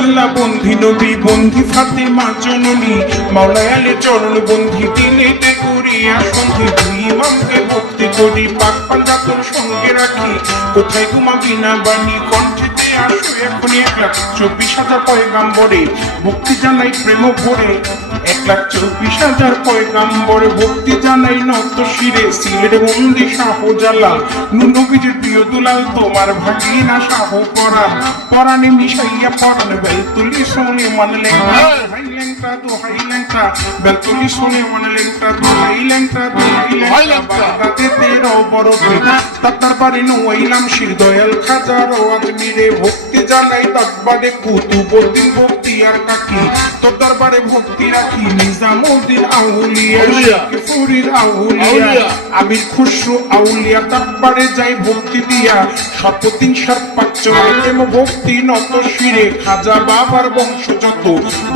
আল্লাহ বন্ধি নবী বন্ধি ফাতেমা জননী মাওলায়ালে চরণ বন্ধি দিলেতে করিয়া সন্ধি দুই ইমামকে ভক্তি করি পাক পাঞ্জাতন সঙ্গে রাখি কোথায় ঘুমাবি না বাণী কণ্ঠেতে আসো এখন 1,24,000 পয়গাম্বরে ভক্তি জানাই প্রেম ভরে 1,24,000 পয়গাম্বরে ভক্তি জানাই নত শিরে সিলের বন্দি শাহজালাল নবীজির প্রিয় দুলাল তোমার ভাগিনা শাহ পরাণ পরাণে মিশাইয়া পরাণ বেলতুলি সোনে মানলে হাইলেংটা তো হাইলেংটা বেলতুলি সোনে মানলে তো হাইলেংটা তো হাইলেংটা বাগাতে তেরো বড় তার বাড়ি নইলাম শির দয়াল খাজার আজমিরে ভক্তি জানাই দরবারে কুতুবুদ্দিন ভক্তি আর কাকি তোর দরবারে ভক্তি রাখি নিজামুদ্দিন আউলিয়া ফরিদ আউলিয়া আমির খুশরু আউলিয়া দরবারে যাই ভক্তি দিয়া শতদিন সর্পাচ্য প্রেম ভক্তি নত শিরে খাজা বাবার বংশ যত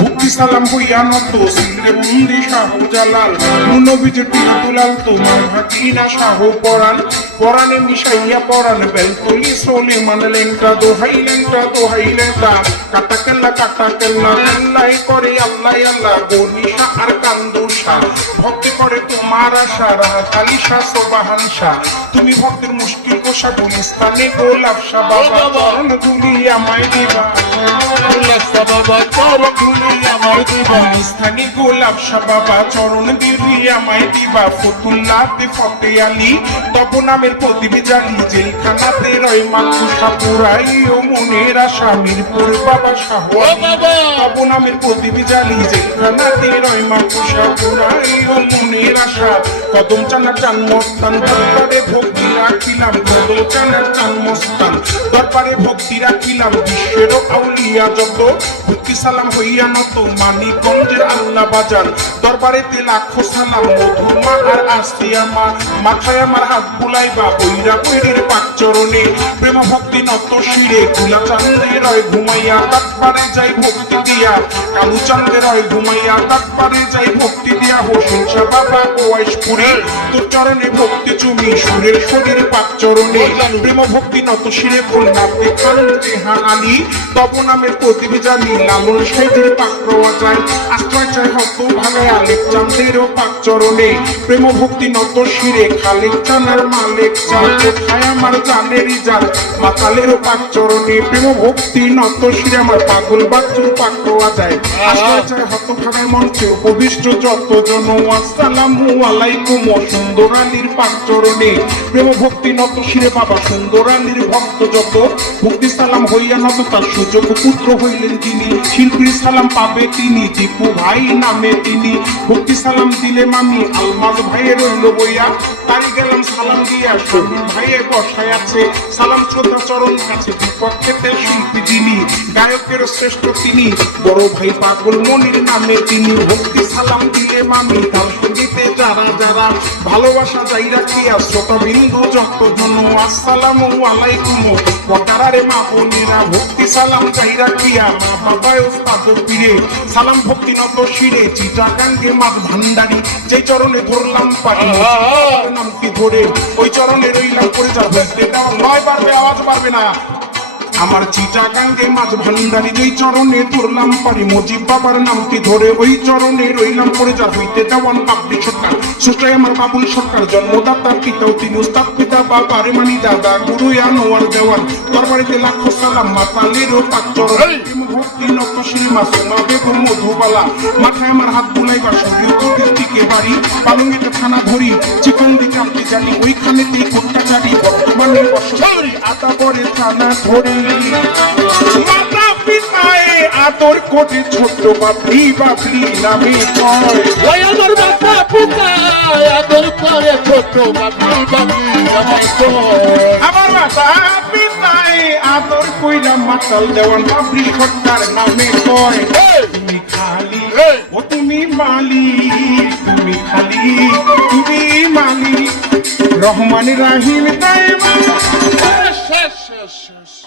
ভক্তি সালাম হইয়া নত সিলে বন্দি শাহজালাল নবীজির প্রিয় দুলাল তোমার ভাগিনা শাহ পরাণ পরাণে মিশাইয়া পরাণ বেলতুলি সোনে মানলেংটা দোহাইলেংটা দোহাইলেংটা কাটা কেল্লা কেল্লাই করে আল্লাহ আল্লাহ গনিশা আর কান্দুষা ভক্তি করে তোমার আশা কালিশা সোবাহানশা তুমি ভক্তের মুশকিল কোষা গুলিস্তানে গোলাপশা বাবা চরণ ধুলি আমায় দিবা বাবা চরণ ধুলি আমায় দিবা গুলিস্তানে গোলাপশা বাবা চরণ দিলি আমায় দিবা ফতুল্লাতে ফতে আলী তব নামের প্রদীপ জালি জেলখানাতে রয় মাকুষা পুরাই ও মনের আশা মিরপুর বাবা শাহ তব নামের প্রদীপ জালি জেলখানাতে রয় মাকুষা পুরাই ও মনের আশা কদম চানার জন্মস্থান দরবারে ভক্তি রাখিলাম কদম চানার জন্মস্থান দরবারে ভক্তি রাখিলাম বিশ্বের আউলিয়া যত ভক্তি সালাম হইয়া নত মানিকগঞ্জের আল্লাহ বাজান দরবারেতে লাখো সালাম মধুমা আর আসিয়া মা মাথায় আমার হাত বুলাইবা বৈরা বৈরের পাক চরণে প্রেম ভক্তি নত শিরে কুলা চান্দে রয় ঘুমাইয়া দরবারে যাই ভক্তি দিয়া কালু চান্দে রয় ঘুমাইয়া দরবারে যাই ভক্তি দিয়া হোসেন শাহ বাবা কোয়াইশপুরে তোর চরণে ভক্তি চুমি সুরের শরীর পাক চরণে প্রেম ভক্তি নত শিরে বলনাতে খান জেহা আলী তব নামের প্রদীপ জানি লালন সাইদের পাক রওয়া যায় আশ্রয় চাই হত ভাগায় আলেক চান্দেরও পাক চরণে প্রেম ভক্তি নত শিরে খালেক চানার মালেক চাল কোথায় আমার জানেরই জাল মাতালেরও পাক চরণে প্রেম ভক্তি নত শিরে আমার পাগল বাচ্চুর পাক রওয়া যায় আশ্রয় চাই হত ভাগায় মঞ্চে উপবিষ্ট যত জন আসসালামু আলাইকুম সুন্দর আলীর পাক চরণে প্রেম ভক্তি নত শিরে বাবা সুন্দর আলীর ভক্ত যত ভক্তি সালাম হইয়া নত তার সুযোগ পুত্র হইলেন তিনি শিল্পীর সালাম পাবে তিনি দীপু ভাই নামে তিনি ভক্তি সালাম দিলে মামি আলমাজ ভাইয়ের রইল বইয়া তাই গেলাম সালাম দিয়া শহীদ ভাইয়ে বসায় আছে সালাম শ্রদ্ধা চরণ কাছে বিপক্ষেতে শিল্পী যিনি গায়কের শ্রেষ্ঠ তিনি বড় ভাই পাগল মনির নামে তিনি ভক্তি সালাম দিলে মামি তার সঙ্গীতে যারা যারা ভালোবাসা যাই রাখিয়া শ্রোতা বিন্দু যত জন আসসালামু আলাইকুম পটারারে মা বোনেরা ভক্তি সালাম যাই রাখিয়া মা বাবায় ওস্তাদ পীরে সালাম ভক্তি নত শিরে চিটাগাঙ্গে মাছ ভান্ডারি যে চরণে ধরলাম পারি নামটি ধরে ওই চরণে রইলাম করে যাবে নয় বাড়বে আওয়াজ বাড়বে না আমার চিটাগাঙ্গে মাছ ভান্ডারি যেই চরণে ধরলাম পারি মজিব বাবার নামটি ধরে ওই চরণে রইলাম পড়ে যা হইতে দেওয়ান পাবলিক সরকার সুষ্টাই আমার বাবুল সরকার জন্মদাতা পিতাও তিনি উস্তাদ পিতা বাবা রে মানি দাদা গুরু আনোয়ার দেওয়ান দরবারেতে লাখো সালাম মাতালেরও পাক চরণ ভক্তি নত শ্রী মাসুমা বেগম মধুবালা মাথায় আমার হাত বুলাইবা শরীয়তের দিকে বাড়ি পালঙ্গিতে থানা ধরি চিকন দিকে আপনি জানি ওইখানেতেই কোট্টাচারি বর্তমানে বসবাস আদা পরে থানা ধরি মাতা পিতায় আদর কোটি ছোট বাপি বাপি নামে কয় ওই আমার মাতা পিতায় আদর করে ছোট বাপি বাপি নামে কয় আমার মাতা পিতায় আদর কইরা মাতাল দেওয়ান বাপি সরকার নামে কয় তুমি খালি ও তুমি মালিক তুমি খালি তুমি মালিক রহমান রাহিম তাই শেষ